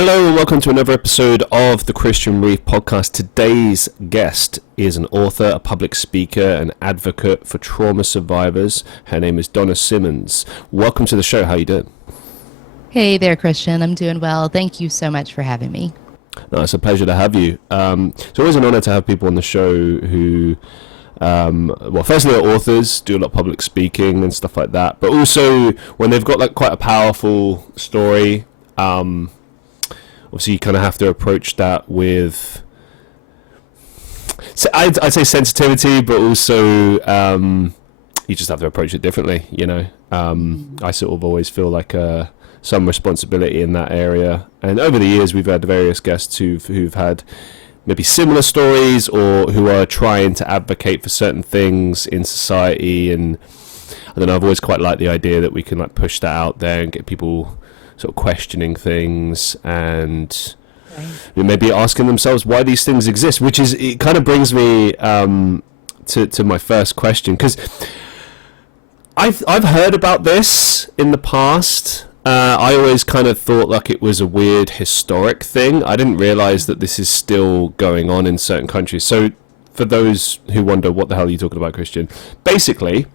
Hello and welcome to another episode of the Christian Reeve podcast. Today's guest is an author, a public speaker, an advocate for trauma survivors. Her name is Donna Simmons. Welcome to the show. How are you doing? Hey there, Christian. I'm doing well. Thank you so much for having me. No, it's a pleasure to have you. It's always an honor to have people on the show who, firstly are authors, do a lot of public speaking and stuff like that, but also when they've got like quite a powerful story, obviously you kind of have to approach that with, I'd say sensitivity, but also you just have to approach it differently, you know. I sort of always feel like some responsibility in that area. And over the years, we've had various guests who've had maybe similar stories or who are trying to advocate for certain things in society. And I don't know, I've always quite liked the idea that we can like push that out there and get people sort of questioning things and maybe asking themselves why these things exist, which is, it kind of brings me to my first question, because I've heard about this in the past. I always kind of thought like it was a weird historic thing. I didn't realize that this is still going on in certain countries. So for those who wonder, what the hell are you talking about, Christian? Basically,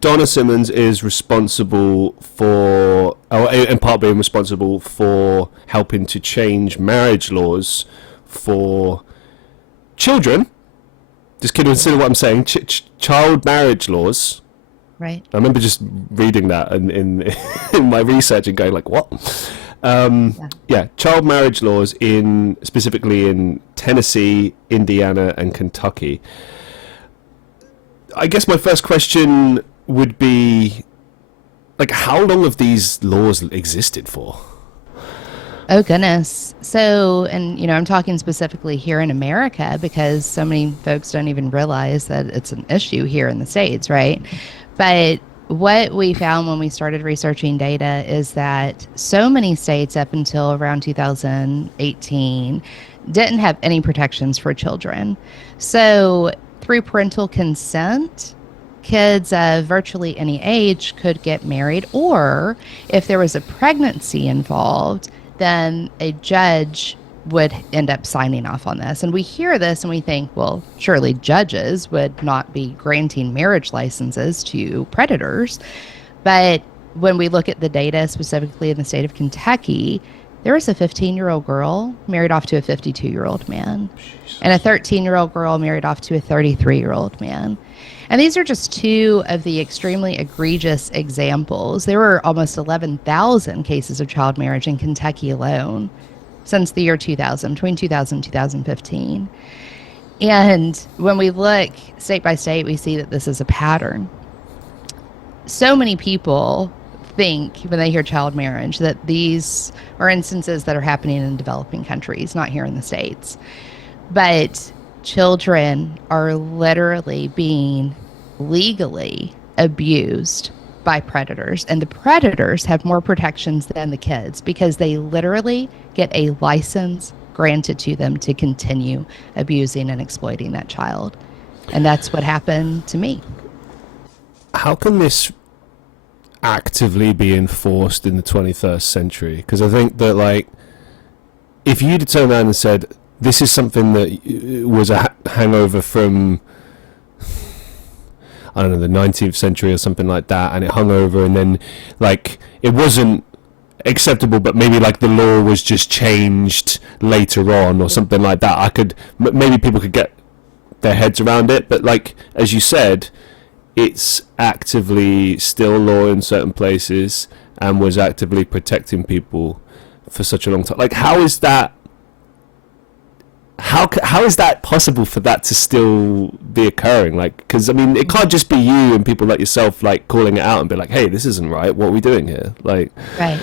Donna Simmons is responsible for, or in part being responsible for helping to change marriage laws for children. Just consider what I'm saying. Child marriage laws. Right. I remember just reading that in my research and going like, what? Child marriage laws specifically in Tennessee, Indiana, and Kentucky. I guess my first question would be, like, how long have these laws existed for? Oh, goodness. So, and, I'm talking specifically here in America because so many folks don't even realize that it's an issue here in the States, right? But what we found when we started researching data is that so many states up until around 2018 didn't have any protections for children. So through parental consent, kids of virtually any age could get married, or if there was a pregnancy involved, then a judge would end up signing off on this. And we hear this and we think, well, surely judges would not be granting marriage licenses to predators. But when we look at the data, specifically in the state of Kentucky, there was a 15-year-old girl married off to a 52-year-old man. Jesus. And a 13-year-old girl married off to a 33-year-old man. And these are just two of the extremely egregious examples. There were almost 11,000 cases of child marriage in Kentucky alone since the year 2000, between 2000 and 2015. And when we look state by state, we see that this is a pattern. So many people think when they hear child marriage that these are instances that are happening in developing countries, not here in the States. But children are literally being legally abused by predators, and the predators have more protections than the kids because they literally get a license granted to them to continue abusing and exploiting that child. And that's what happened to me. How can this actively be enforced in the 21st century? Because I think that, like, if you had turned around and said this is something that was a hangover from, I don't know, the 19th century or something like that, and it hung over, and then like it wasn't acceptable, but maybe like the law was just changed later on or something like that, maybe people could get their heads around it. But like, as you said, it's actively still law in certain places and was actively protecting people for such a long time. Like, how is that possible for that to still be occurring? Like, because I mean, it can't just be you and people like yourself like calling it out and be like, hey, this isn't right, what are we doing here? Like, right.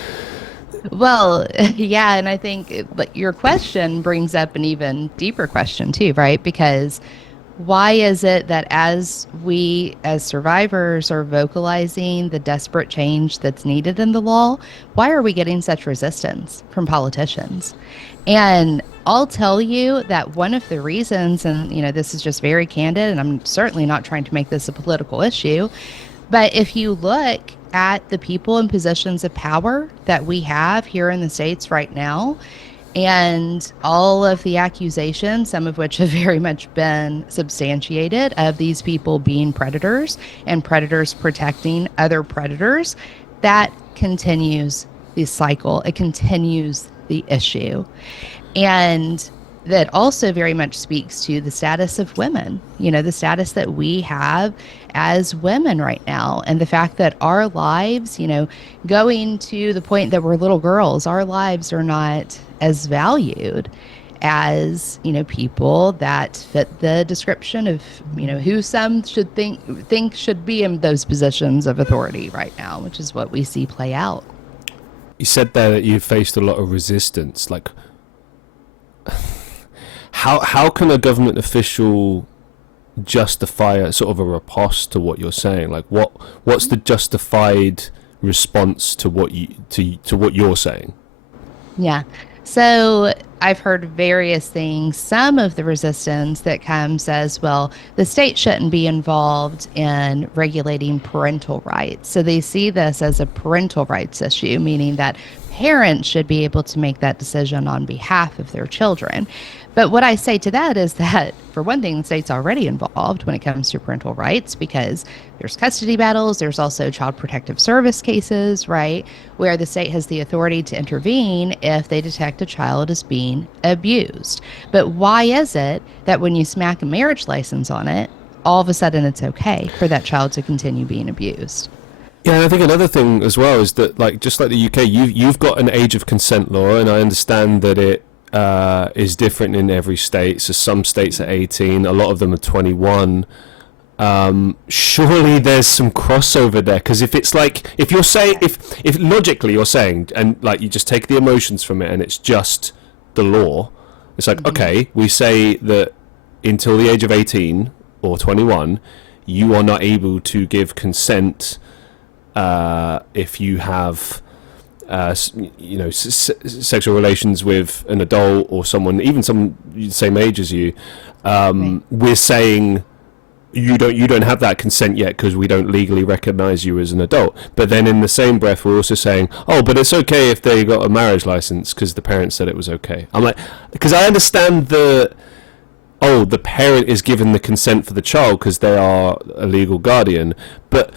Well, yeah, and I think your question brings up an even deeper question too, right? Because why is it that as we as survivors are vocalizing the desperate change that's needed in the law, why are we getting such resistance from politicians? And I'll tell you that one of the reasons, and this is just very candid, and I'm certainly not trying to make this a political issue, but if you look at the people in positions of power that we have here in the States right now, and all of the accusations, some of which have very much been substantiated, of these people being predators and predators protecting other predators, that continues the cycle. It continues the issue. And that also very much speaks to the status of women, the status that we have as women right now, and the fact that our lives, going to the point that we're little girls, our lives are not as valued as, people that fit the description of, who some should think should be in those positions of authority right now, which is what we see play out. You said there that you faced a lot of resistance. Like, how can a government official justify a sort of a riposte to what you're saying? Like, what's the justified response to what you're saying? Yeah. So I've heard various things. Some of the resistance that comes says, well, the state shouldn't be involved in regulating parental rights. So they see this as a parental rights issue, meaning that parents should be able to make that decision on behalf of their children. But what I say to that is that, for one thing, the state's already involved when it comes to parental rights, because there's custody battles. There's also child protective service cases, right, where the state has the authority to intervene if they detect a child is being abused. But why is it that when you smack a marriage license on it, all of a sudden it's okay for that child to continue being abused? Yeah, and I think another thing as well is that, like, just like the UK, you've got an age of consent law, and I understand that it is different in every state. So some states are 18, a lot of them are 21. Surely there's some crossover there, because if it's like, if you're saying, if logically you're saying, and like you just take the emotions from it and it's just the law, it's like, okay, we say that until the age of 18 or 21, you are not able to give consent if you have sexual relations with an adult or someone, even someone the same age as you. We're saying you don't have that consent yet because we don't legally recognize you as an adult. But then in the same breath, we're also saying, oh, but it's okay if they got a marriage license because the parents said it was okay. I'm like, because I understand the parent is given the consent for the child because they are a legal guardian, but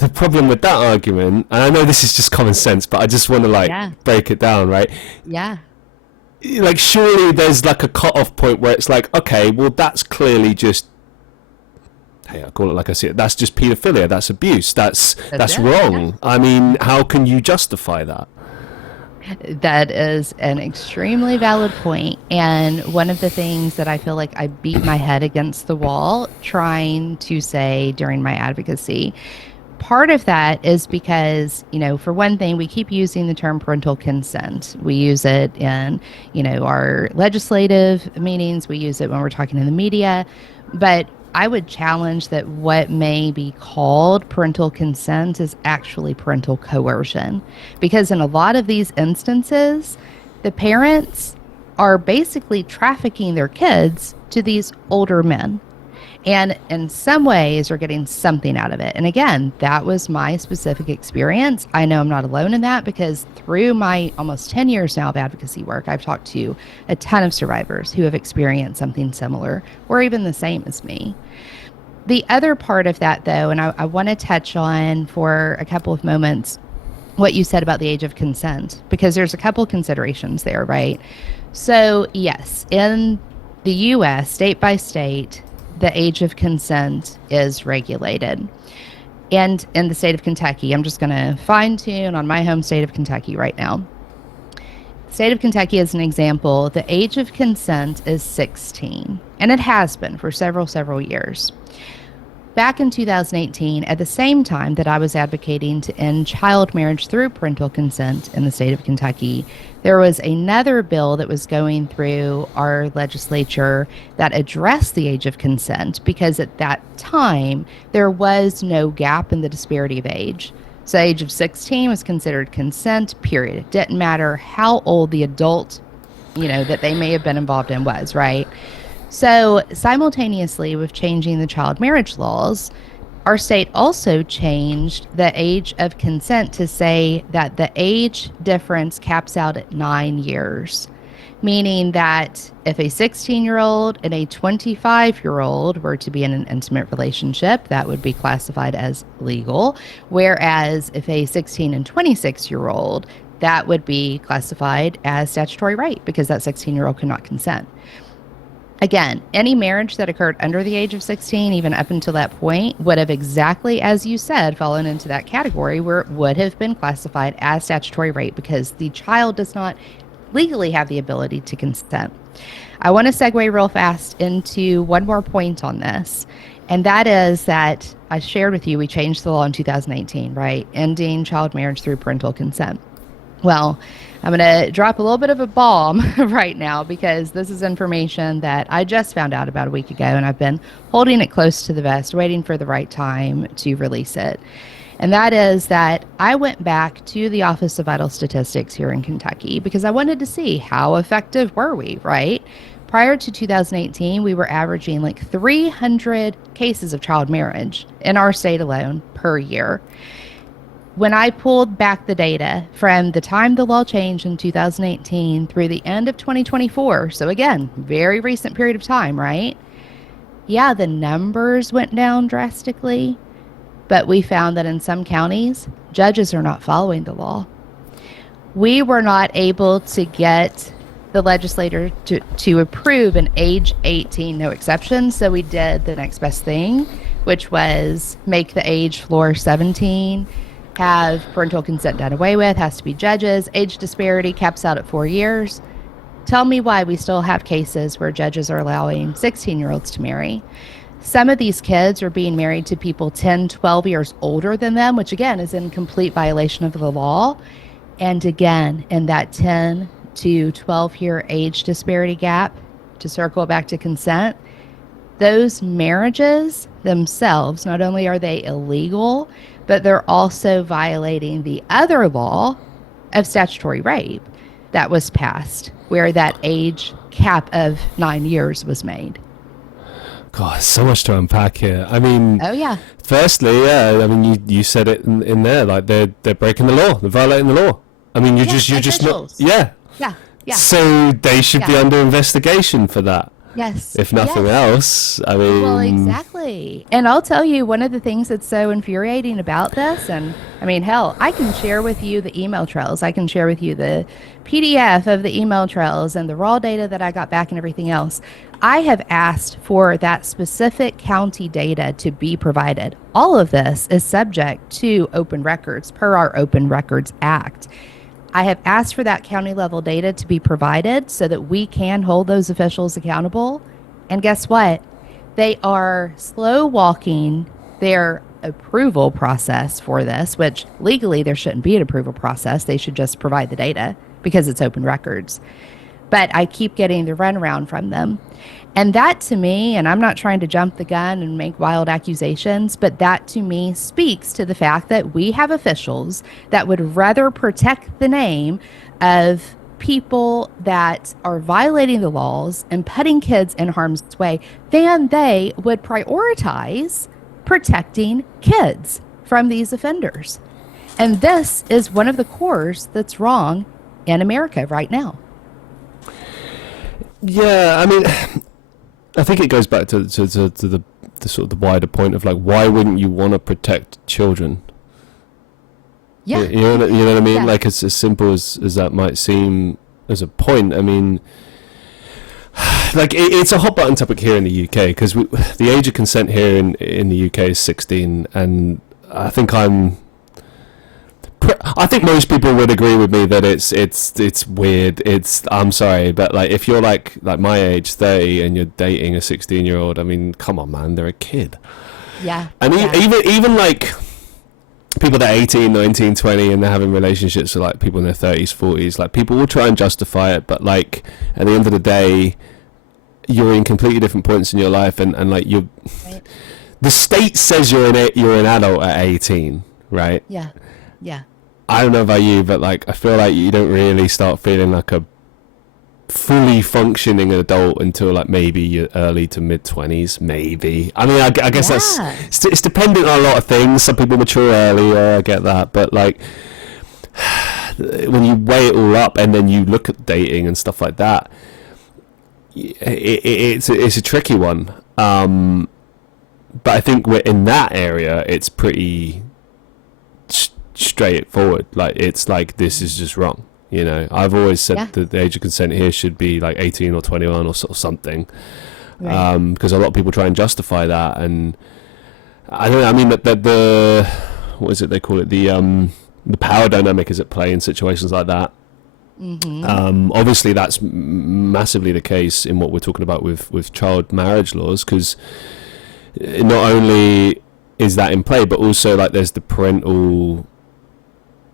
the problem with that argument, and I know this is just common sense, but I just want to break it down, right? Yeah. Like, surely there's like a cut-off point where it's like, okay, well, that's clearly just, hey, I call it like I see it, that's just paedophilia, that's abuse, that's wrong. Yeah. I mean, how can you justify that? That is an extremely valid point. And one of the things that I feel like I beat my head against the wall trying to say during my advocacy, part of that is because, for one thing, we keep using the term parental consent. We use it in, our legislative meetings. We use it when we're talking in the media. But I would challenge that what may be called parental consent is actually parental coercion. Because in a lot of these instances, the parents are basically trafficking their kids to these older men. And in some ways, are getting something out of it. And again, that was my specific experience. I know I'm not alone in that, because through my almost 10 years now of advocacy work, I've talked to a ton of survivors who have experienced something similar or even the same as me. The other part of that, though, and I want to touch on for a couple of moments what you said about the age of consent, because there's a couple of considerations there, right? So, yes, in the U.S., state by state, the age of consent is regulated. And in the state of Kentucky, I'm just going to fine tune on my home state of Kentucky right now. The state of Kentucky, as an example, the age of consent is 16, and it has been for several years. Back in 2018, at the same time that I was advocating to end child marriage through parental consent in the state of Kentucky, there was another bill that was going through our legislature that addressed the age of consent, because at that time, there was no gap in the disparity of age. So the age of 16 was considered consent, period. It didn't matter how old the adult, that they may have been involved in was, right? So simultaneously with changing the child marriage laws, Our state also changed the age of consent to say that the age difference caps out at 9 years, meaning that if a 16-year-old and a 25-year-old were to be in an intimate relationship, that would be classified as legal, whereas if a 16 and 26-year-old, that would be classified as statutory rape because that 16-year-old could not consent. Again, any marriage that occurred under the age of 16, even up until that point, would have exactly, as you said, fallen into that category where it would have been classified as statutory rape because the child does not legally have the ability to consent. I want to segue real fast into one more point on this, and that is that I shared with you we changed the law in 2018, right? Ending child marriage through parental consent. Well, I'm going to drop a little bit of a bomb right now because this is information that I just found out about a week ago, and I've been holding it close to the vest, waiting for the right time to release it. And that is that I went back to the Office of Vital Statistics here in Kentucky because I wanted to see how effective were we, right? Prior to 2018, we were averaging like 300 cases of child marriage in our state alone per year. When I pulled back the data from the time the law changed in 2018 through the end of 2024, so again, very recent period of time, right? Yeah, the numbers went down drastically, but we found that in some counties, judges are not following the law. We were not able to get the legislator to approve an age 18, no exceptions, so we did the next best thing, which was make the age floor 17, have parental consent done away with, has to be judges, age disparity caps out at 4 years. Tell me why we still have cases where judges are allowing 16-year-olds to marry. Some of these kids are being married to people 10, 12 years older than them, which again is in complete violation of the law. And again, in that 10 to 12-year age disparity gap, to circle back to consent, those marriages themselves, not only are they illegal, but they're also violating the other law of statutory rape that was passed, where that age cap of 9 years was made. God, so much to unpack here. I mean, oh yeah. Firstly, yeah, I mean, you said it in there, like they're breaking the law, they're violating the law. I mean, you're just not, yeah. So they should be under investigation for that. Yes. If nothing else, I mean... Well, exactly. And I'll tell you, one of the things that's so infuriating about this, and I mean, hell, I can share with you the email trails. I can share with you the PDF of the email trails and the raw data that I got back and everything else. I have asked for that specific county data to be provided. All of this is subject to open records per our Open Records Act. I have asked for that county level data to be provided so that we can hold those officials accountable. And guess what? They are slow walking their approval process for this, which legally there shouldn't be an approval process. They should just provide the data because it's open records. But I keep getting the runaround from them. And that to me, and I'm not trying to jump the gun and make wild accusations, but that to me speaks to the fact that we have officials that would rather protect the name of people that are violating the laws and putting kids in harm's way than they would prioritize protecting kids from these offenders. And this is one of the cores that's wrong in America right now. Yeah, I mean, I think it goes back to the sort of the wider point of like, why wouldn't you want to protect children? Yeah, you know what I mean. Yeah. Like, as simple as that might seem as a point. I mean, like it's a hot button topic here in the UK because the age of consent here in the UK is 16, and I think most people would agree with me that it's weird. I'm sorry, but like if you're like my age, 30, and you're dating a 16-year-old, I mean, come on, man, they're a kid. Yeah. And even like people that are 18, 19, 20, and they're having relationships with like people in their 30s, 40s, like people will try and justify it, but like at the end of the day, you're in completely different points in your life, and like you're. Right. The state says you're an adult at 18, right? Yeah. Yeah. I don't know about you, but like I feel like you don't really start feeling like a fully functioning adult until like maybe your early to mid 20s, maybe. I mean, I guess Yeah. it's dependent on a lot of things. Some people mature earlier, I get that, but like when you weigh it all up and then you look at dating and stuff like that, it's a tricky one. But I think we're in that area. It's pretty straightforward. Like it's like this is just wrong. You know, I've always said Yeah. that the age of consent here should be like 18 or 21 or sort of something, Right. because a lot of people try and justify that. And I don't know. I mean, the what is it they call it? The power dynamic is at play in situations like that. Obviously, that's massively the case in what we're talking about with child marriage laws, because not only is that in play, but also like there's the parental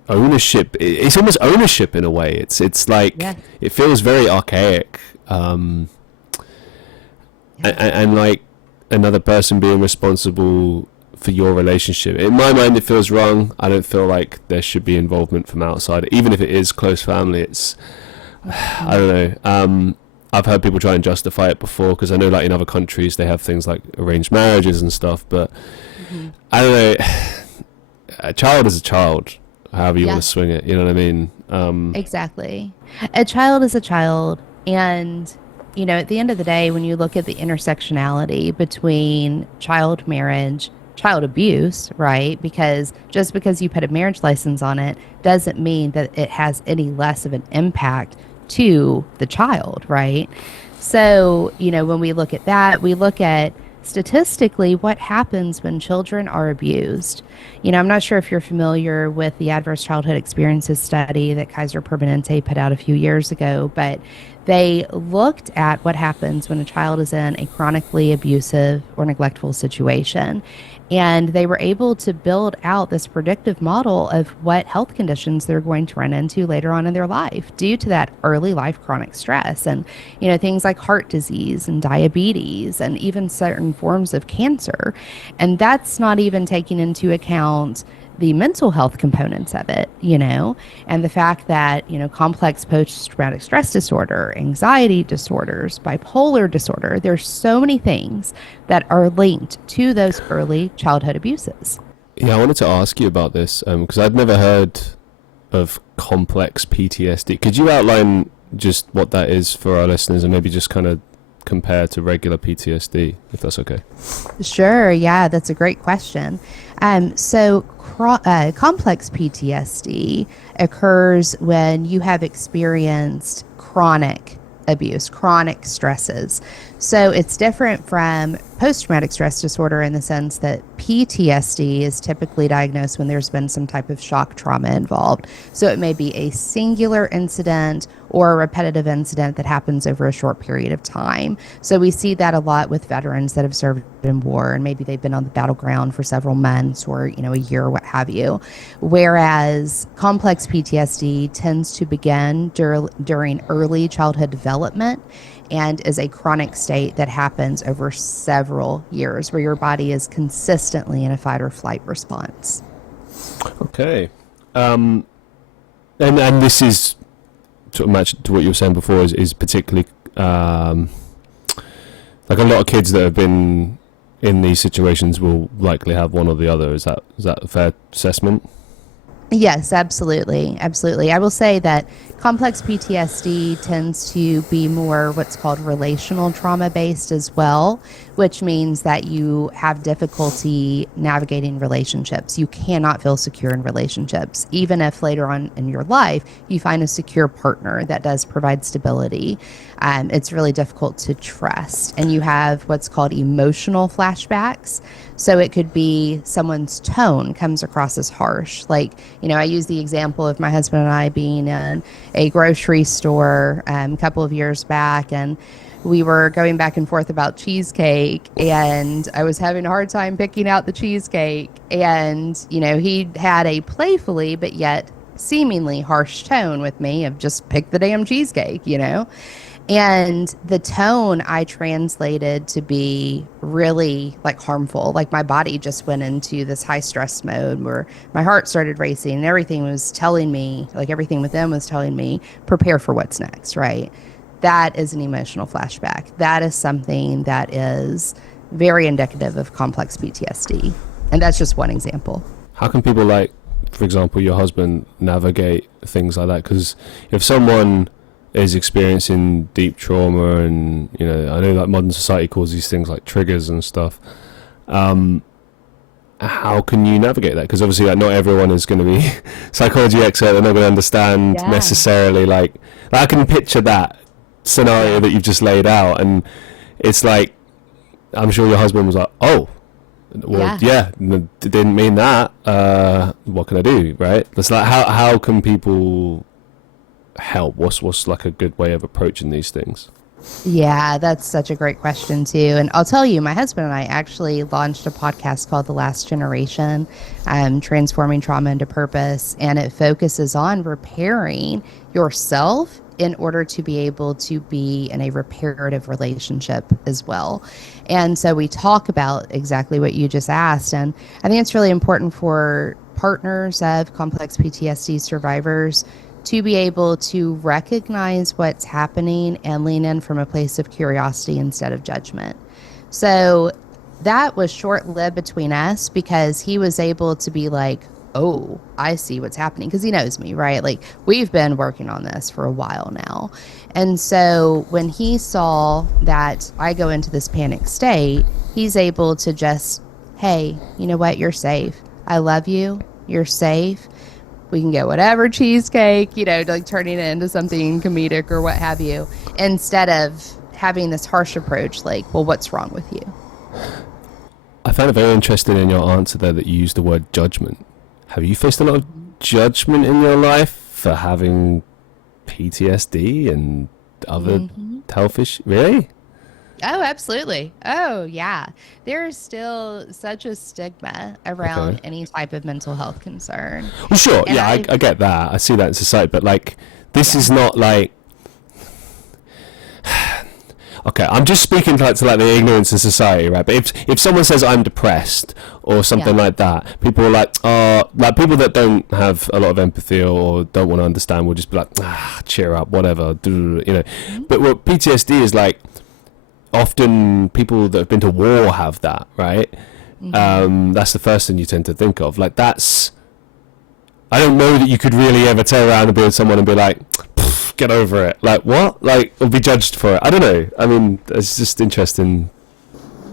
ownership. It's almost ownership in a way. It's like Yeah. it feels very archaic, and like another person being responsible for your relationship. In my mind, it feels wrong. I don't feel like there should be involvement from outside, even if it is close family. It's I don't know. I've heard people try and justify it before, because I know like in other countries they have things like arranged marriages and stuff, but I don't know. A child is a child, however you Yeah. want to swing it, you know what I mean? Exactly. A child is a child. And, you know, at the end of the day, when you look at the intersectionality between child marriage, child abuse, right? Because just because you put a marriage license on it doesn't mean that it has any less of an impact to the child, right? So, you know, when we look at that, we look at statistically what happens when children are abused. You know, I'm not sure if you're familiar with the adverse childhood experiences study that Kaiser Permanente put out a few years ago, but they looked at what happens when a child is in a chronically abusive or neglectful situation. And they were able to build out this predictive model of what health conditions they're going to run into later on in their life due to that early life chronic stress. And, you know, things like heart disease and diabetes and even certain forms of cancer. And that's not even taking into account the mental health components of it, you know, and the fact that, you know, complex post-traumatic stress disorder, anxiety disorders, bipolar disorder, there's so many things that are linked to those early childhood abuses. Yeah, I wanted to ask you about this, because I'd never heard of complex PTSD. Could you outline just what that is for our listeners, and maybe just kind of compare to regular PTSD, if that's okay? Sure. Yeah, that's a great question. Complex PTSD occurs when you have experienced chronic abuse, chronic stresses. So it's different from post-traumatic stress disorder in the sense that PTSD is typically diagnosed when there's been some type of shock trauma involved. So it may be a singular incident or a repetitive incident that happens over a short period of time. So we see that a lot with veterans that have served in war, and maybe they've been on the battleground for several months or, you know, a year or what have you. Whereas complex PTSD tends to begin during early childhood development and is a chronic state that happens over several years, where your body is consistently in a fight or flight response. Okay. And this is sort of matched to what you were saying before, is particularly like a lot of kids that have been in these situations will likely have one or the other. Is that a fair assessment? Yes, absolutely. Absolutely. I will say that complex PTSD tends to be more what's called relational trauma based as well, which means that you have difficulty navigating relationships. You cannot feel secure in relationships, even if later on in your life you find a secure partner that does provide stability. It's really difficult to trust. And you have what's called emotional flashbacks. So it could be someone's tone comes across as harsh. Like, you know, I use the example of my husband and I being in a grocery store a couple of years back, and we were going back and forth about cheesecake, and I was having a hard time picking out the cheesecake. And, you know, he had a playfully but yet seemingly harsh tone with me of just pick the damn cheesecake, you know? And the tone I translated to be really like harmful. Like my body just went into this high stress mode where my heart started racing and everything was telling me, like everything within was telling me, prepare for what's next, right? that is an emotional flashback. That is something that is very indicative of complex PTSD. And that's just one example. How can people, like, for example, your husband, navigate things like that? Because if someone is experiencing deep trauma, and, you know, I know that modern society calls these things like triggers and stuff, how can you navigate that? Because obviously, like, not everyone is going to be psychology expert. They're not going to understand necessarily, like I can picture that scenario that you've just laid out, and it's like, I'm sure your husband was like, oh, well, didn't mean that, what can I do, right? It's like, how can people help? What's like a good way of approaching these things? Yeah, that's such a great question too. And I'll tell you, my husband and I actually launched a podcast called The Last Generation, Transforming Trauma into Purpose. And it focuses on repairing yourself in order to be able to be in a reparative relationship as well. And so we talk about exactly what you just asked. And I think it's really important for partners of complex PTSD survivors to be able to recognize what's happening and lean in from a place of curiosity instead of judgment. So that was short-lived between us, because he was able to be like, oh, I see what's happening, because he knows me, right? Like, we've been working on this for a while now. And so when he saw that I go into this panic state, he's able to just, hey, you know what? You're safe. I love you. You're safe. We can get whatever cheesecake, you know, like turning it into something comedic or what have you, instead of having this harsh approach like, well, what's wrong with you? I found it very interesting in your answer there that you used the word judgment. Have you faced a lot of judgment in your life for having PTSD and other health issues? Really? Oh, absolutely. Oh, yeah. There's still such a stigma around any type of mental health concern. Well, sure. And I get that. I see that in society. But, like, this is not like... Okay, I'm just speaking to the ignorance in society, right? But if someone says I'm depressed or something like that, people are like, like people that don't have a lot of empathy or don't want to understand will just be like, cheer up, whatever, you know. But what PTSD is like, often people that have been to war have that, right? That's the first thing you tend to think of. Like, that's... I don't know that you could really ever turn around and be with someone and be like, get over it. Like, what? Like, or be judged for it. I don't know. I mean, it's just interesting.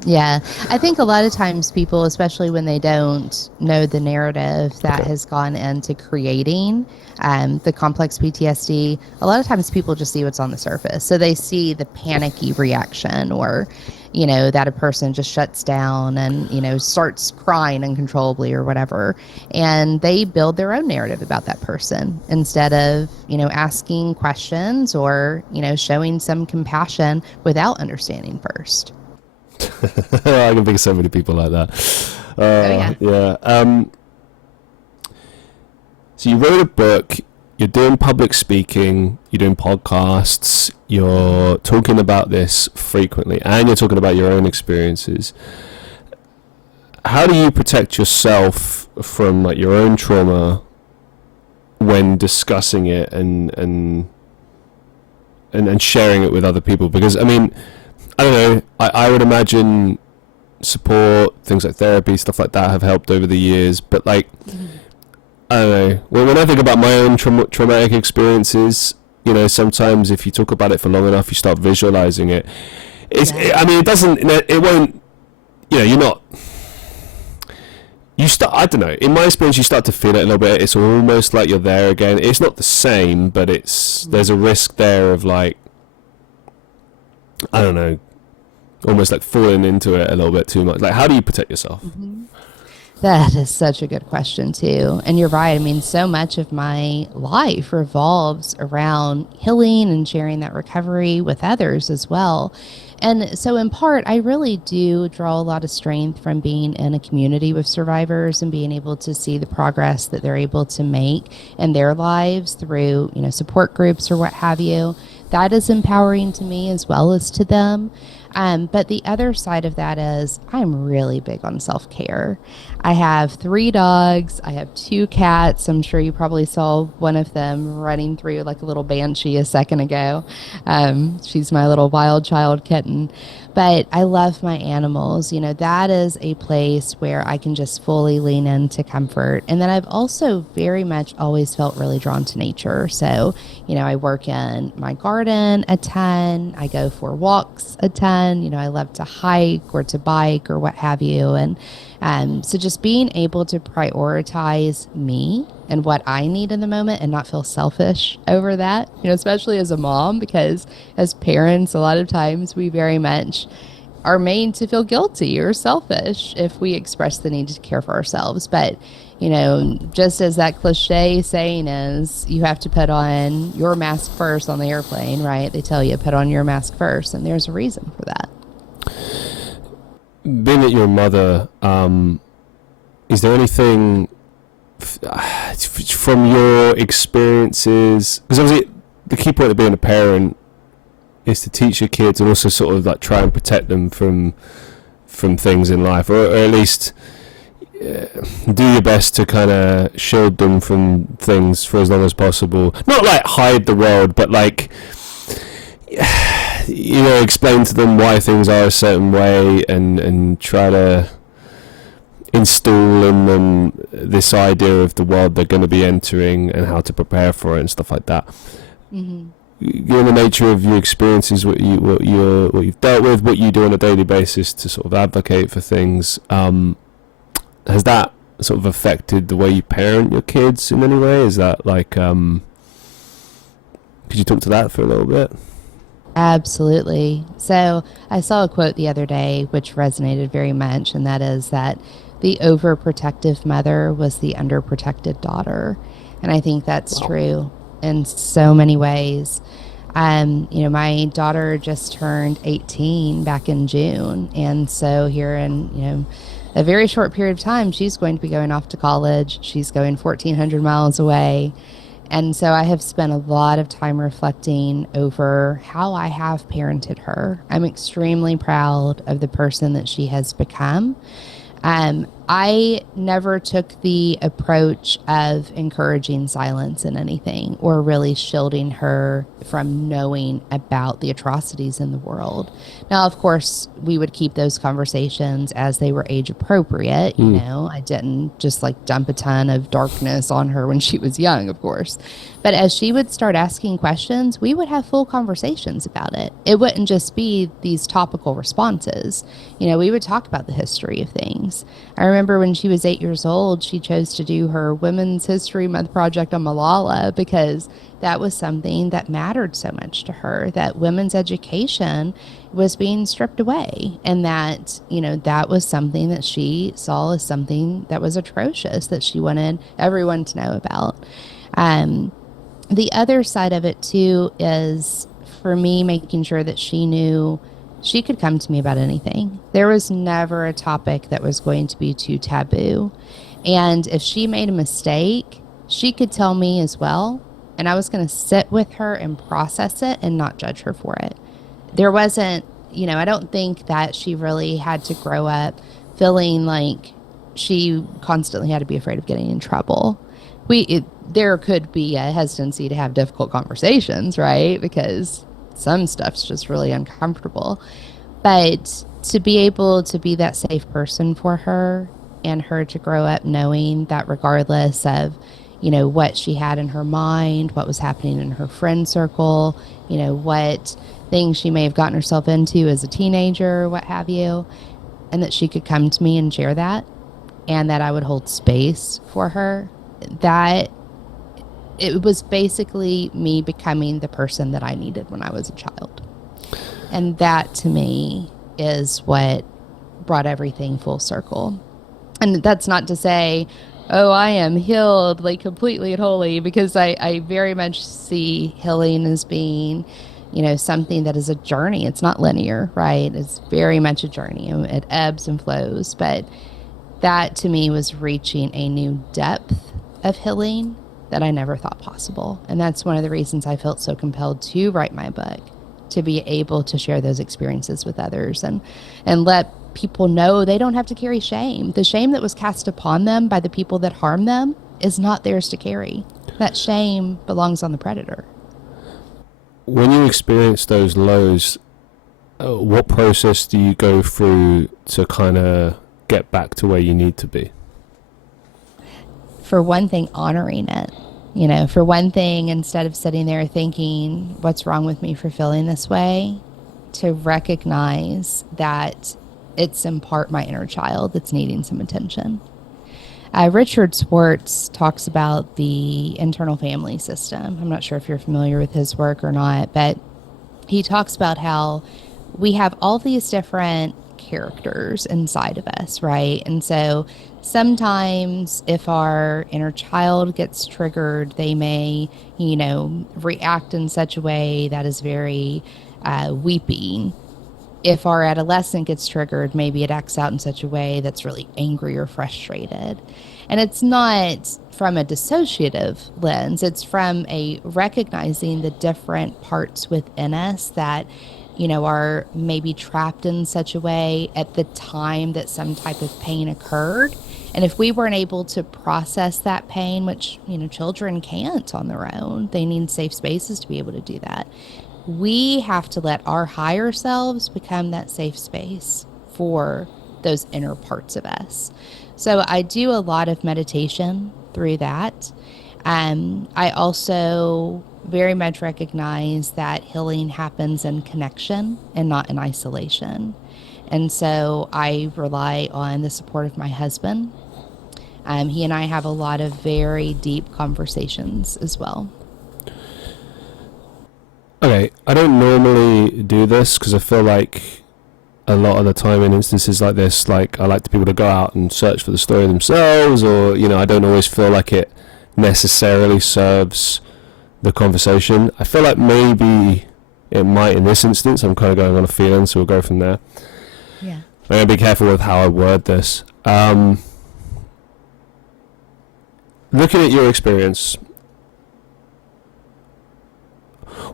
Yeah. I think a lot of times people, especially when they don't know the narrative that has gone into creating the complex PTSD, a lot of times people just see what's on the surface. So they see the panicky reaction, or, you know, that a person just shuts down and, you know, starts crying uncontrollably or whatever. And they build their own narrative about that person instead of, you know, asking questions or, you know, showing some compassion without understanding first. I can think of so many people like that. Yeah. So you wrote a book, you're doing public speaking, you're doing podcasts, you're talking about this frequently, and you're talking about your own experiences. How do you protect yourself from, like, your own trauma when discussing it and sharing it with other people? Because, I mean, I don't know, I would imagine support, things like therapy, stuff like that have helped over the years, but, like, I don't know, when I think about my own traumatic experiences, you know, sometimes if you talk about it for long enough, you start visualizing it. I mean, it won't, you know, you're not, you start, I don't know, in my experience, you start to feel it a little bit. It's almost like you're there again. It's not the same, but there's a risk there of, like, I don't know, almost like falling into it a little bit too much. Like, how do you protect yourself? That is such a good question too. And you're right. I mean, so much of my life revolves around healing and sharing that recovery with others as well. And so in part, I really do draw a lot of strength from being in a community with survivors and being able to see the progress that they're able to make in their lives through, you know, support groups or what have you. That is empowering to me as well as to them. But the other side of that is I'm really big on self-care. I have 3 dogs. I have 2 cats. I'm sure you probably saw one of them running through like a little banshee a second ago. She's my little wild child kitten. But I love my animals. You know, that is a place where I can just fully lean into comfort. And then I've also very much always felt really drawn to nature. So, you know, I work in my garden a ton. I go for walks a ton. You know, I love to hike or to bike or what have you. And so just being able to prioritize me and what I need in the moment and not feel selfish over that, you know, especially as a mom, because as parents, a lot of times we very much are made to feel guilty or selfish if we express the need to care for ourselves. But, you know, just as that cliche saying is, you have to put on your mask first on the airplane, right? They tell you put on your mask first, and there's a reason for that. Being that you're a mother, is there anything from your experiences, because obviously the key point of being a parent is to teach your kids and also sort of like try and protect them from things in life, or at least do your best to kind of shield them from things for as long as possible. Not like hide the world, but like, you know, explain to them why things are a certain way, and try to install in them this idea of the world they're going to be entering and how to prepare for it and stuff like that. Mm-hmm. Given the nature of your experiences, what you've dealt with, what you do on a daily basis to sort of advocate for things, has that sort of affected the way you parent your kids in any way? Is that like, could you talk to that for a little bit? Absolutely. So I saw a quote the other day which resonated very much, and that is that the overprotective mother was the underprotected daughter. And I think that's true in so many ways. You know, my daughter just turned 18 back in June. And so here in, you know, a very short period of time, she's going to be going off to college. She's going 1,400 miles away. And so I have spent a lot of time reflecting over how I have parented her. I'm extremely proud of the person that she has become. I never took the approach of encouraging silence in anything or really shielding her from knowing about the atrocities in the world. Now, of course, we would keep those conversations as they were age appropriate. You know, I didn't just like dump a ton of darkness on her when she was young, of course. But as she would start asking questions, we would have full conversations about it. It wouldn't just be these topical responses. You know, we would talk about the history of things. I remember when she was 8 years old, she chose to do her Women's History Month project on Malala because that was something that mattered so much to her, that women's education was being stripped away, and that, you know, that was something that she saw as something that was atrocious that she wanted everyone to know about. The other side of it too is for me making sure that she knew she could come to me about anything. There was never a topic that was going to be too taboo. And if she made a mistake, she could tell me as well. And I was going to sit with her and process it and not judge her for it. There wasn't, you know, I don't think that she really had to grow up feeling like she constantly had to be afraid of getting in trouble. There could be a hesitancy to have difficult conversations, right? Because some stuff's just really uncomfortable. But to be able to be that safe person for her and her to grow up knowing that regardless of, you know, what she had in her mind, what was happening in her friend circle, you know, what things she may have gotten herself into as a teenager, what have you, and that she could come to me and share that, and that I would hold space for her, that it was basically me becoming the person that I needed when I was a child. And that to me is what brought everything full circle. And that's not to say, oh, I am healed, like completely and wholly, because I very much see healing as being, you know, something that is a journey. It's not linear, right? It's very much a journey. It ebbs and flows. But that to me was reaching a new depth of healing that I never thought possible. And that's one of the reasons I felt so compelled to write my book, to be able to share those experiences with others and let people know they don't have to carry shame. The shame that was cast upon them by the people that harm them is not theirs to carry. That shame belongs on the predator. When you experience those lows, what process do you go through to kind of get back to where you need to be? For one thing, honoring it. For one thing, instead of sitting there thinking, what's wrong with me for feeling this way, to recognize that it's in part my inner child that's needing some attention. Richard Swartz talks about the internal family system. I'm not sure if you're familiar with his work or not, but he talks about how we have all these different characters inside of us, right? And so sometimes if our inner child gets triggered, they may, react in such a way that is very weeping. If our adolescent gets triggered, maybe it acts out in such a way that's really angry or frustrated. And it's not from a dissociative lens. It's from a recognizing the different parts within us that, are maybe trapped in such a way at the time that some type of pain occurred. And if we weren't able to process that pain, which, children can't on their own, they need safe spaces to be able to do that. We have to let our higher selves become that safe space for those inner parts of us. So I do a lot of meditation through that. I also very much recognize that healing happens in connection and not in isolation. And so I rely on the support of my husband. He and I have a lot of very deep conversations as well. Okay, I don't normally do this because I feel like a lot of the time in instances like this, like I like people to go out and search for the story themselves, or I don't always feel like it necessarily serves the conversation. I feel like maybe it might in this instance. I'm kind of going on a feeling, so we'll go from there. Yeah. I'm going to be careful with how I word this. Looking at your experience,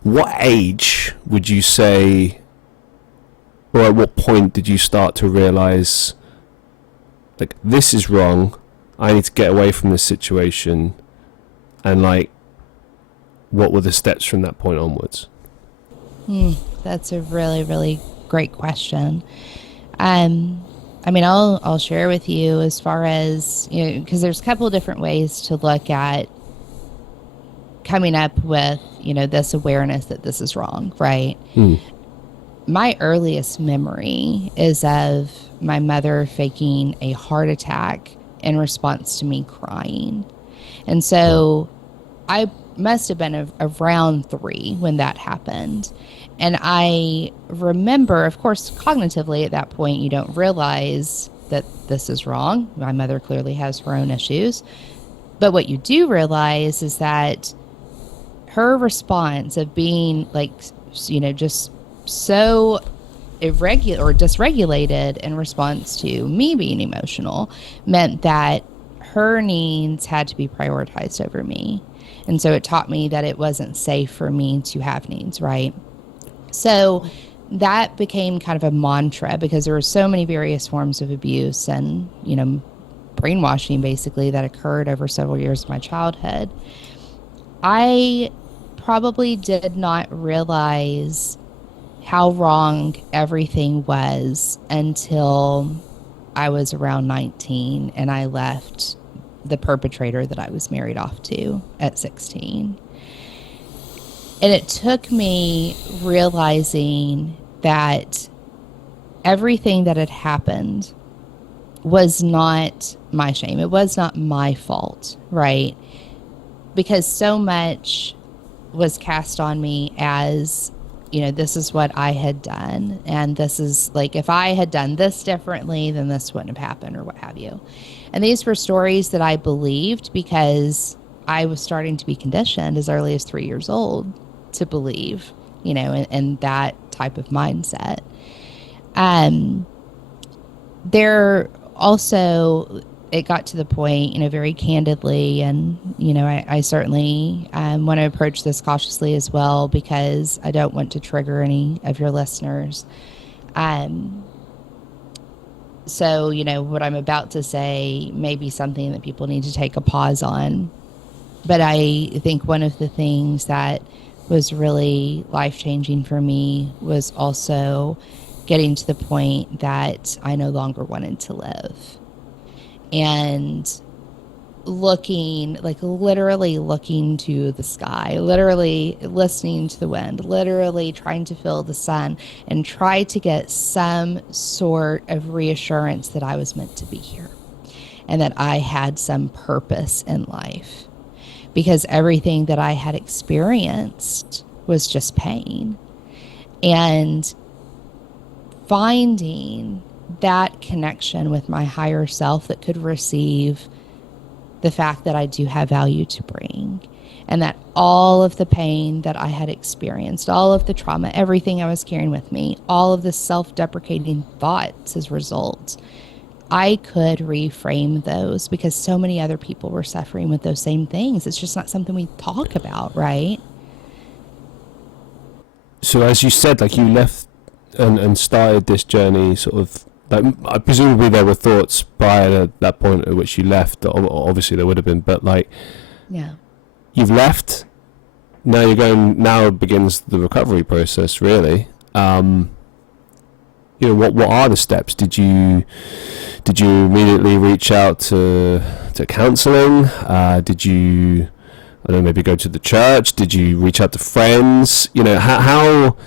what age would you say, or at what point did you start to realize, like, this is wrong, I need to get away from this situation, and like, what were the steps from that point onwards? That's a really, really great question. I'll share with you as far as, because there's a couple of different ways to look at coming up with, this awareness that this is wrong, right? My earliest memory is of my mother faking a heart attack in response to me crying. And so I must have been around 3 when that happened. And I remember, of course, cognitively at that point, you don't realize that this is wrong. My mother clearly has her own issues. But what you do realize is that her response of being just so irregular or dysregulated in response to me being emotional meant that her needs had to be prioritized over me. And so it taught me that it wasn't safe for me to have needs, right? So that became kind of a mantra because there were so many various forms of abuse and, brainwashing basically that occurred over several years of my childhood. I probably did not realize how wrong everything was until I was around 19 and I left the perpetrator that I was married off to at 16. And it took me realizing that everything that had happened was not my shame. It was not my fault, right? Because so much was cast on me as, this is what I had done. And this is like, if I had done this differently, then this wouldn't have happened or what have you. And these were stories that I believed because I was starting to be conditioned as early as 3 years old to believe, in that type of mindset. There also, it got to the point, very candidly, and, I certainly want to approach this cautiously as well because I don't want to trigger any of your listeners. So, what I'm about to say may be something that people need to take a pause on. But I think one of the things that was really life-changing for me was also getting to the point that I no longer wanted to live. And literally looking to the sky, literally listening to the wind, literally trying to feel the sun and try to get some sort of reassurance that I was meant to be here and that I had some purpose in life, because everything that I had experienced was just pain. And finding that connection with my higher self that could receive the fact that I do have value to bring, and that all of the pain that I had experienced, all of the trauma, everything I was carrying with me, all of the self-deprecating thoughts as a result, I could reframe those because so many other people were suffering with those same things. It's just not something we talk about, right? So as you said, like you left and started this journey sort of, like, presumably there were thoughts prior to that point at which you left. Obviously there would have been, but like, yeah, you've left. Now begins the recovery process, really. What are the steps? Did you immediately reach out to counseling? Did you, I don't know, maybe go to the church? Did you reach out to friends? How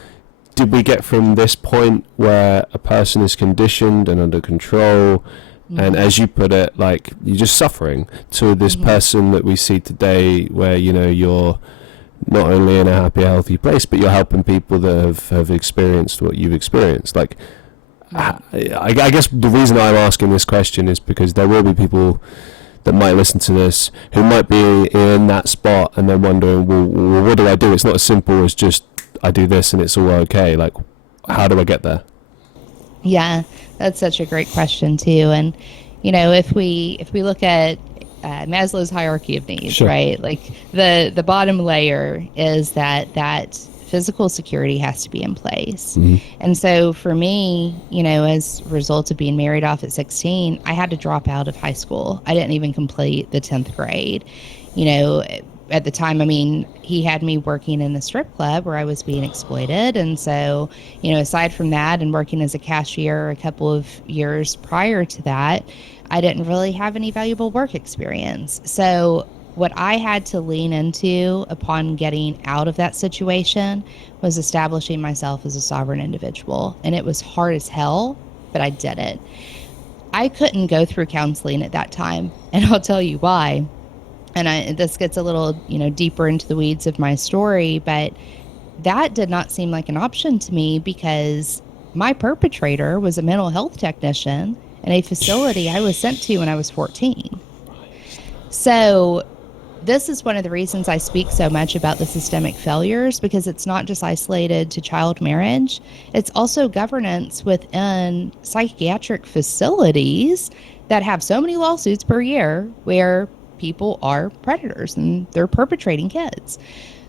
did we get from this point where a person is conditioned and under control, and as you put it, like you're just suffering, to this person that we see today where, you're not only in a happy, healthy place, but you're helping people that have experienced what you've experienced? Like, I guess the reason I'm asking this question is because there will be people that might listen to this who might be in that spot and then wondering, well, what do I do? It's not as simple as just I do this and it's all okay. Like, how do I get there? Yeah, that's such a great question too. And if we look at Maslow's hierarchy of needs, Sure. right? Like the bottom layer is that physical security has to be in place. And so for me, as a result of being married off at 16, I had to drop out of high school. I didn't even complete the 10th grade. At the time, he had me working in the strip club where I was being exploited. And so, aside from that and working as a cashier a couple of years prior to that, I didn't really have any valuable work experience. So what I had to lean into upon getting out of that situation was establishing myself as a sovereign individual. And it was hard as hell, but I did it. I couldn't go through counseling at that time, and I'll tell you why. And this gets a little, deeper into the weeds of my story, but that did not seem like an option to me because my perpetrator was a mental health technician in a facility I was sent to when I was 14. So this is one of the reasons I speak so much about the systemic failures, because it's not just isolated to child marriage. It's also governance within psychiatric facilities that have so many lawsuits per year where people are predators and they're perpetrating kids.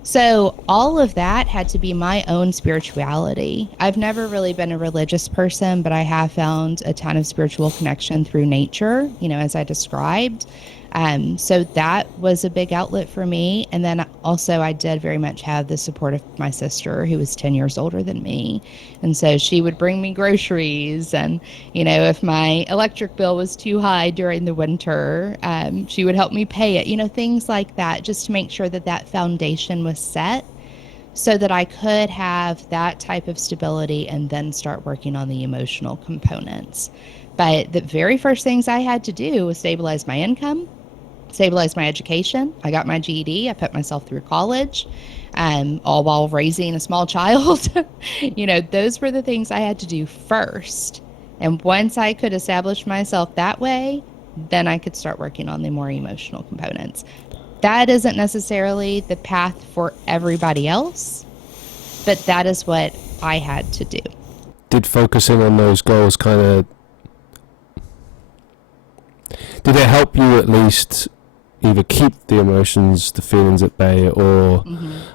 So all of that had to be my own spirituality. I've never really been a religious person, but I have found a ton of spiritual connection through nature, as I described. So that was a big outlet for me. And then also I did very much have the support of my sister, who was 10 years older than me. And so she would bring me groceries. And, if my electric bill was too high during the winter, she would help me pay it, things like that, just to make sure that that foundation was set so that I could have that type of stability and then start working on the emotional components. But the very first things I had to do was stabilize my income, stabilize my education. I got my GED. I put myself through college, all while raising a small child. Those were the things I had to do first. And once I could establish myself that way, then I could start working on the more emotional components. That isn't necessarily the path for everybody else, but that is what I had to do. Did focusing on those goals kind of, Did it help you at least either keep the emotions, the feelings at bay, or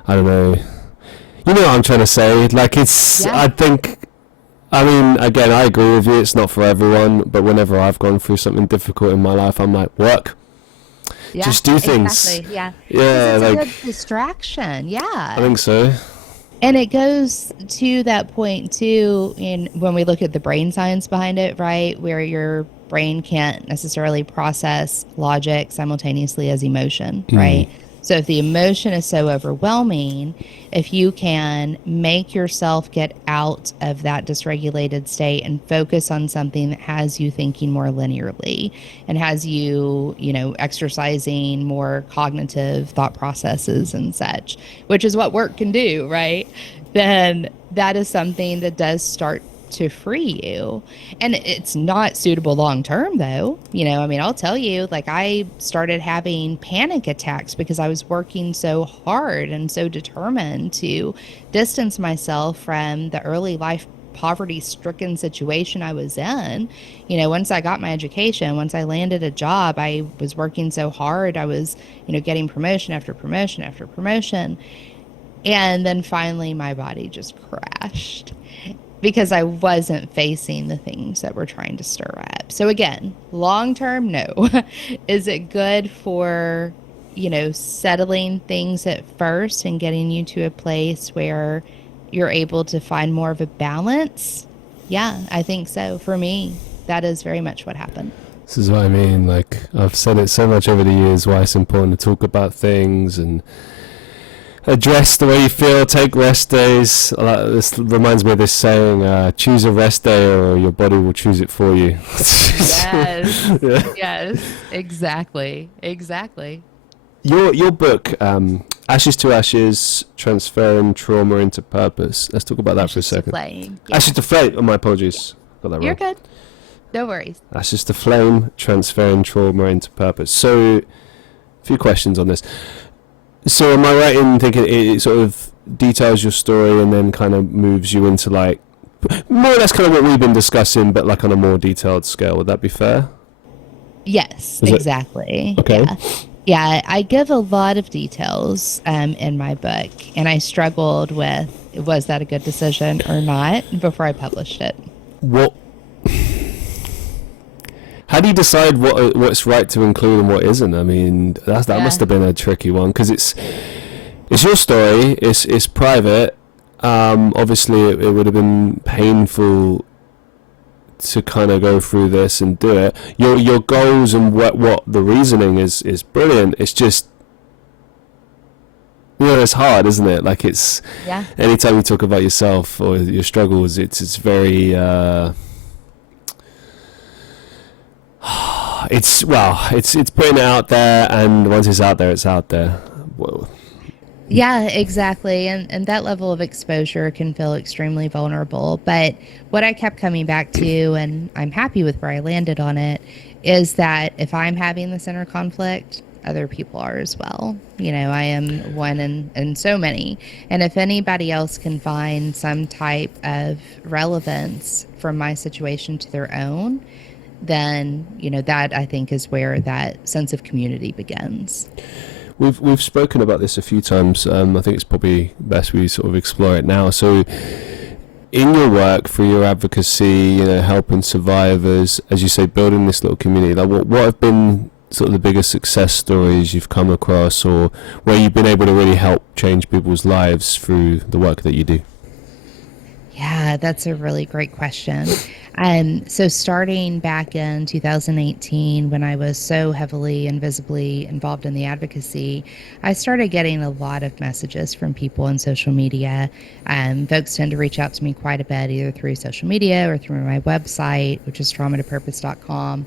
I don't know. You know what I'm trying to say? Like it's, Yeah. I think, I mean, again, I agree with you. It's not for everyone, but whenever I've gone through something difficult in my life, I'm like, work, Yeah, just do things. exactly. Yeah. Yeah, Because it's a like good distraction. I Yeah. think so. And it goes to that point too, in when we look at the brain science behind it, right? Where your brain can't necessarily process logic simultaneously as emotion, right? So if the emotion is so overwhelming, if you can make yourself get out of that dysregulated state and focus on something that has you thinking more linearly and has you, exercising more cognitive thought processes and such, which is what work can do, right? Then that is something that does start to free you. And it's not suitable long term, though. I'll tell you, like, I started having panic attacks because I was working so hard and so determined to distance myself from the early life poverty stricken situation I was in. Once I got my education, once I landed a job, I was working so hard. I was, getting promotion after promotion after promotion. And then finally, my body just crashed because I wasn't facing the things that were trying to stir up. So again, long term, no. Is it good for, settling things at first and getting you to a place where you're able to find more of a balance? Yeah, I think so. For me, that is very much what happened. This is what I mean. Like I've said it so much over the years, why it's important to talk about things and address the way you feel, take rest days. This reminds me of this saying, choose a rest day or your body will choose it for you. Yes. Yeah. Yes. Exactly. Exactly. Your book, Ashes to Ashes, Transferring Trauma into Purpose. Let's talk about that for a Ashes to second. flame. Yeah. Ashes to Flame. Oh, my apologies. Got that You're wrong. good. No worries. Ashes to Flame, Transferring Trauma into Purpose. So, a few questions on this. So am I right in thinking it sort of details your story and then kind of moves you into like more or less kind of what we've been discussing, but like on a more detailed scale? Would that be fair? Yes, Is it- exactly. Okay. Yeah. Yeah, I give a lot of details in my book, and I struggled with was that a good decision or not before I published it. What? How do you decide what's right to include and what isn't? I mean, that Yeah. must have been a tricky one because it's your story. It's private. Obviously, it would have been painful to kind of go through this and do it. Your goals and what the reasoning is brilliant. It's just it's hard, isn't it? Like it's Yeah. anytime you talk about yourself or your struggles, it's very. It's putting it out there, and once it's out there, it's out there. Whoa. Yeah, exactly. And that level of exposure can feel extremely vulnerable. But what I kept coming back to, and I'm happy with where I landed on it, is that if I'm having this inner conflict, other people are as well. I am one in so many. And if anybody else can find some type of relevance from my situation to their own, then, that I think is where that sense of community begins. We've spoken about this a few times. I think it's probably best we sort of explore it now. So, in your work for your advocacy, helping survivors, as you say, building this little community, like what have been sort of the biggest success stories you've come across, or where you've been able to really help change people's lives through the work that you do? Yeah, that's a really great question. So starting back in 2018, when I was so heavily and visibly involved in the advocacy, I started getting a lot of messages from people on social media. Folks tend to reach out to me quite a bit, either through social media or through my website, which is traumatopurpose.com.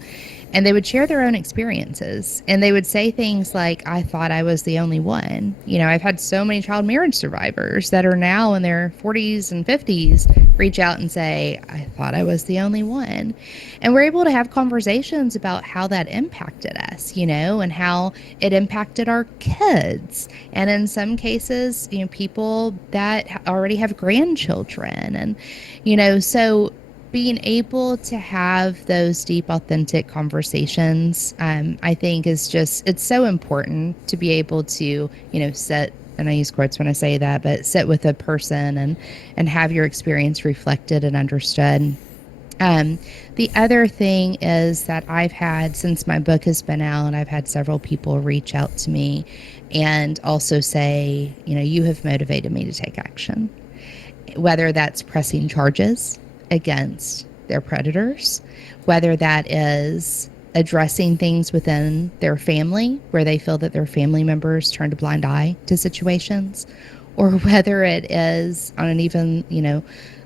And they would share their own experiences. And they would say things like, I thought I was the only one. I've had so many child marriage survivors that are now in their 40s and 50s reach out and say, I thought I was the only one. And we're able to have conversations about how that impacted us, and how it impacted our kids. And in some cases, people that already have grandchildren. And, so being able to have those deep, authentic conversations, I think is just, it's so important to be able to, sit, and I use quotes when I say that, but sit with a person and have your experience reflected and understood. The other thing is that I've had, since my book has been out, I've had several people reach out to me and also say, you have motivated me to take action, whether that's pressing charges against their predators, whether that is addressing things within their family where they feel that their family members turned a blind eye to situations, or whether it is on an even,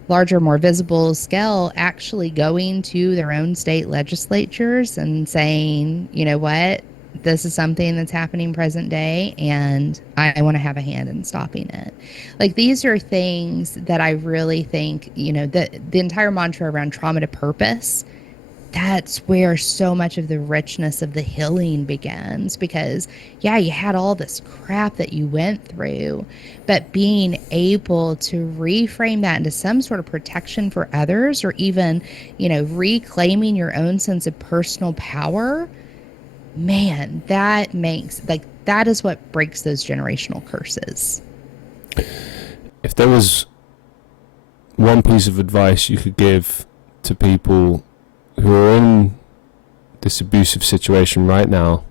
larger, more visible scale, actually going to their own state legislatures and saying, what, this is something that's happening present day, and I want to have a hand in stopping it. Like, these are things that I really think, the entire mantra around trauma to purpose, that's where so much of the richness of the healing begins. Because, yeah, you had all this crap that you went through, but being able to reframe that into some sort of protection for others, or even, reclaiming your own sense of personal power, man, that makes, that is what breaks those generational curses. If there was one piece of advice you could give to people who are in this abusive situation right now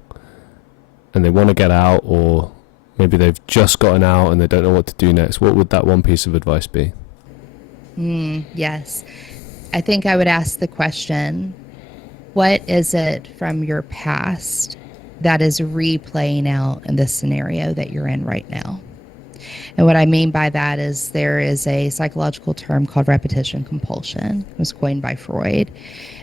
and they want to get out, or maybe they've just gotten out and they don't know what to do next, what would that one piece of advice be? Yes. I think I would ask the question, what is it from your past that is replaying out in this scenario that you're in right now? And what I mean by that is there is a psychological term called repetition compulsion. It was coined by Freud.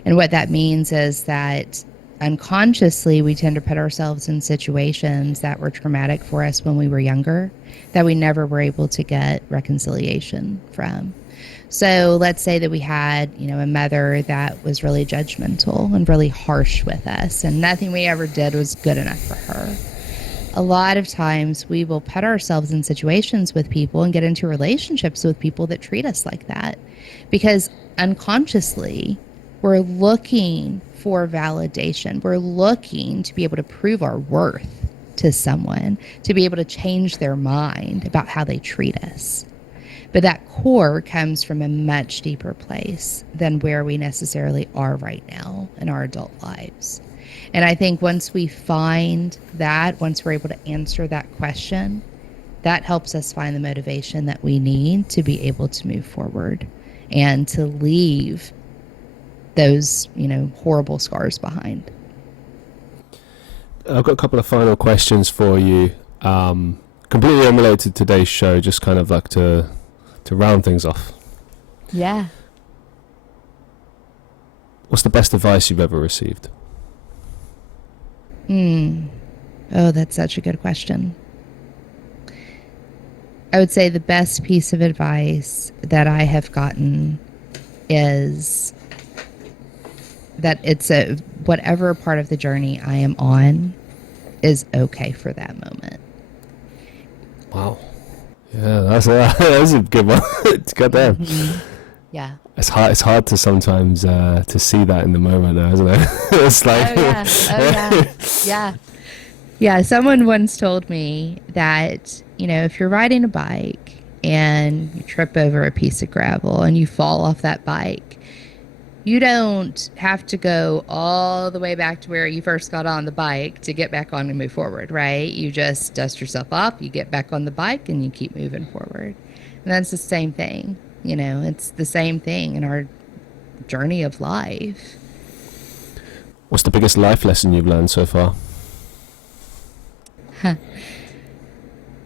And what that means is that unconsciously we tend to put ourselves in situations that were traumatic for us when we were younger, that we never were able to get reconciliation from. So let's say that we had, a mother that was really judgmental and really harsh with us, and nothing we ever did was good enough for her. A lot of times we will put ourselves in situations with people and get into relationships with people that treat us like that, because unconsciously we're looking for validation. We're looking to be able to prove our worth to someone, to be able to change their mind about how they treat us. But that core comes from a much deeper place than where we necessarily are right now in our adult lives. And I think once we find that, once we're able to answer that question, that helps us find the motivation that we need to be able to move forward and to leave those, horrible scars behind. I've got a couple of final questions for you. Completely unrelated to today's show, just kind of like to round things off. Yeah. What's the best advice you've ever received? Oh, that's such a good question. I would say the best piece of advice that I have gotten is that whatever part of the journey I am on is okay for that moment. Wow. Yeah, that's a good one. It's good there. Mm-hmm. Yeah. It's hard to sometimes to see that in the moment, though, isn't it? It's like, yeah. Someone once told me that, if you're riding a bike and you trip over a piece of gravel and you fall off that bike, you don't have to go all the way back to where you first got on the bike to get back on and move forward, right? You just dust yourself off, you get back on the bike, and you keep moving forward. And that's the same thing. It's the same thing in our journey of life. What's the biggest life lesson you've learned so far?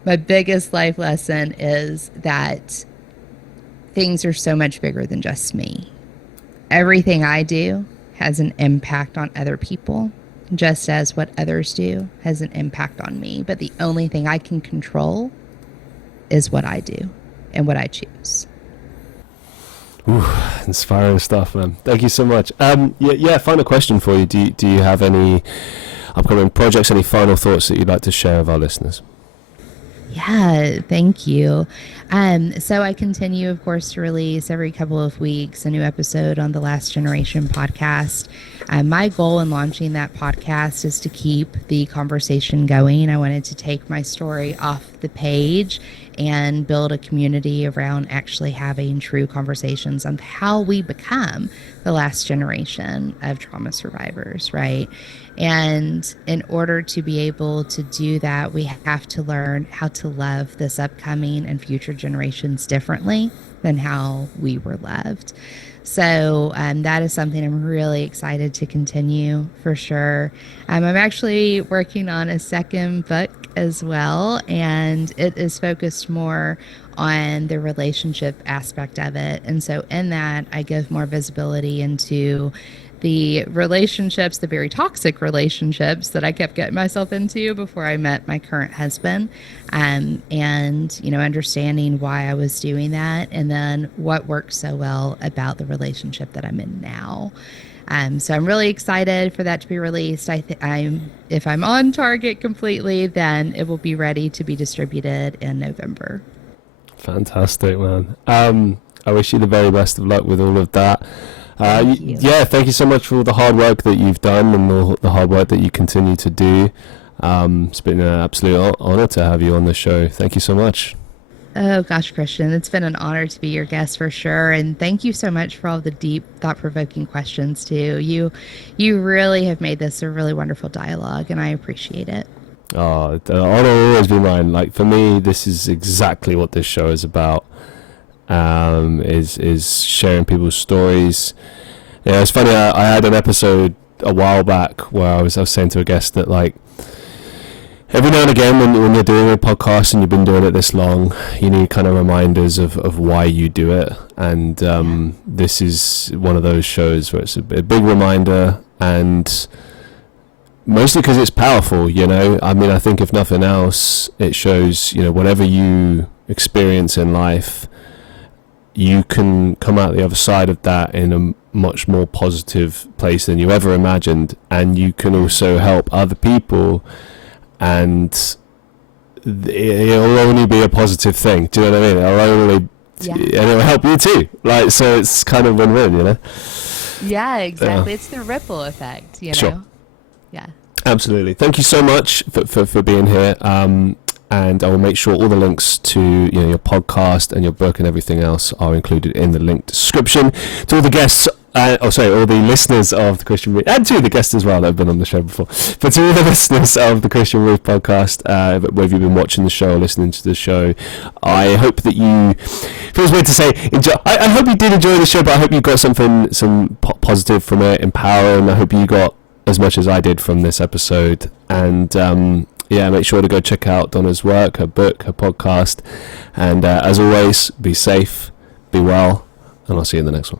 My biggest life lesson is that things are so much bigger than just me. Everything I do has an impact on other people, just as what others do has an impact on me. But the only thing I can control is what I do and what I choose. Ooh, inspiring stuff, man. Thank you so much. Final question for you. Do you have any upcoming projects, any final thoughts that you'd like to share with our listeners? Yeah, thank you. So I continue, of course, to release every couple of weeks a new episode on the Last Generation podcast. My goal in launching that podcast is to keep the conversation going. I wanted to take my story off the page and build a community around actually having true conversations on how we become the last generation of trauma survivors, right? And in order to be able to do that, we have to learn how to love this upcoming and future generations differently than how we were loved. So that is something I'm really excited to continue for sure. I'm actually working on a second book as well, and it is focused more on the relationship aspect of it. And so in that, I give more visibility into the relationships, the very toxic relationships that I kept getting myself into before I met my current husband, and understanding why I was doing that, and then what works so well about the relationship that I'm in now. So I'm really excited for that to be released. If I'm on target completely, then it will be ready to be distributed in November. Fantastic, man. I wish you the very best of luck with all of that. Thank you. Yeah, thank you so much for all the hard work that you've done and all the hard work that you continue to do. It's been an absolute honor to have you on the show. Thank you so much. Oh gosh, Christian, it's been an honor to be your guest for sure, and thank you so much for all the deep, thought-provoking questions too. You really have made this a really wonderful dialogue, and I appreciate it. Oh, the honor will always be mine. Like, for me, this is exactly what this show is about. Is sharing people's stories. Yeah, it's funny. I had an episode a while back where I was saying to a guest that, like, every now and again when you're doing a podcast and you've been doing it this long, you need kind of reminders of why you do it. And this is one of those shows where it's a big reminder, and mostly because it's powerful. I mean, I think if nothing else, it shows, whatever you experience in life, you can come out the other side of that in a much more positive place than you ever imagined, and you can also help other people, and it'll only be a positive thing. Do you know what I mean? And it'll help you too. Like, so it's kind of win-win, Yeah, exactly. It's the ripple effect, Sure. Yeah. Absolutely. Thank you so much for being here. And I will make sure all the links to your podcast and your book and everything else are included in the link description. To all the guests, all the listeners of the Christian Reeve, and to the guests as well that have been on the show before, but to all the listeners of the Christian Reeve podcast, whether you've been watching the show or listening to the show, I hope that you, feels weird to say, enjoy. I hope you did enjoy the show, but I hope you got some positive from it, empowering. I hope you got as much as I did from this episode. And make sure to go check out Donna's work, her book, her podcast, and as always, be safe, be well, and I'll see you in the next one.